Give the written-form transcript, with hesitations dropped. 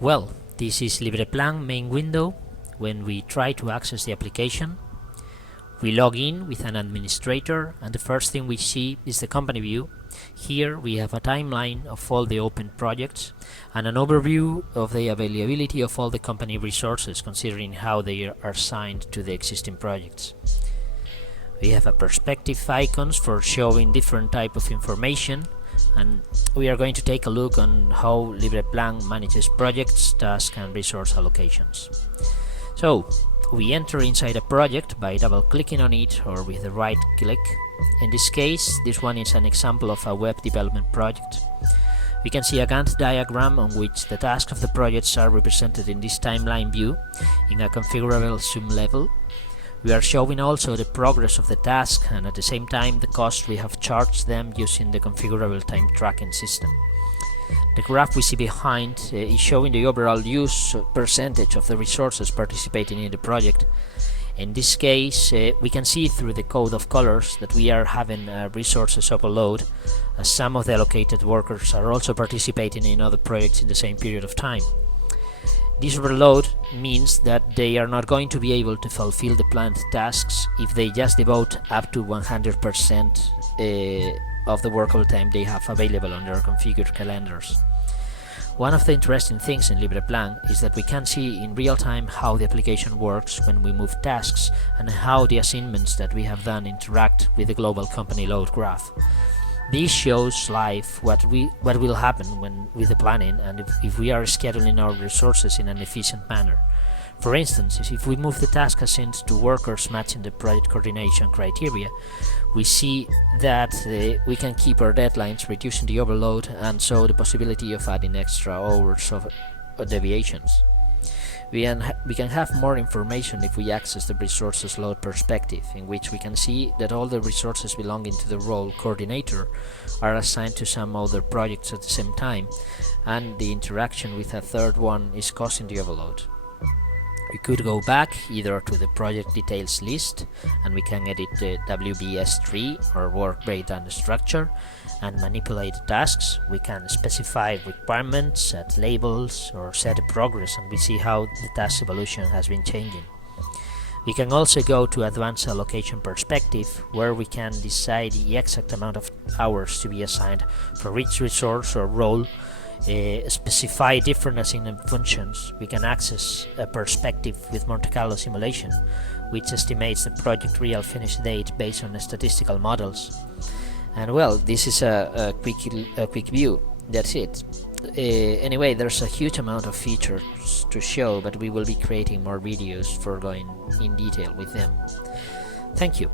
Well, this is LibrePlan main window. When we try to access the application, we log in with an administrator, and the first thing we see is the company view. Here we have a timeline of all the open projects and an overview of the availability of all the company resources, considering how they are assigned to the existing projects. We have a perspective icons for showing different type of information, and we are going to take a look on how LibrePlan manages projects, tasks and resource allocations. So we enter inside a project by double-clicking on it or with the right click. In this case, this one is an example of a web development project. We can see a Gantt diagram on which the tasks of the projects are represented in this timeline view in a configurable zoom level. We are showing also the progress of the task and at the same time the cost we have charged them using the configurable time tracking system. The graph we see behind is showing the overall use percentage of the resources participating in the project. In this case, we can see through the code of colors that we are having resources overload, as some of the allocated workers are also participating in other projects in the same period of time. This overload means that they are not going to be able to fulfill the planned tasks if they just devote up to 100% of the workable time they have available on their configured calendars. One of the interesting things in LibrePlan is that we can see in real time how the application works when we move tasks and how the assignments that we have done interact with the global company load graph. This shows live what will happen with the planning and if we are scheduling our resources in an efficient manner. For instance, if we move the task assigned to workers matching the project coordination criteria, we see that we can keep our deadlines, reducing the overload and so the possibility of adding extra hours of deviations. We can have more information if we access the resources load perspective, in which we can see that all the resources belonging to the role coordinator are assigned to some other projects at the same time, and the interaction with a third one is causing the overload. We could go back either to the project details list and we can edit the WBS tree or work breakdown structure and manipulate tasks. We can specify requirements, set labels or set a progress, and we see how the task evolution has been changing. We can also go to advanced allocation perspective, where we can decide the exact amount of hours to be assigned for each resource or role, specify different assignment functions. We can access a perspective with Monte Carlo simulation, which estimates the project real finish date based on statistical models. And well, this is a quick view. That's it. Anyway, there's a huge amount of features to show, but we will be creating more videos for going in detail with them. Thank you.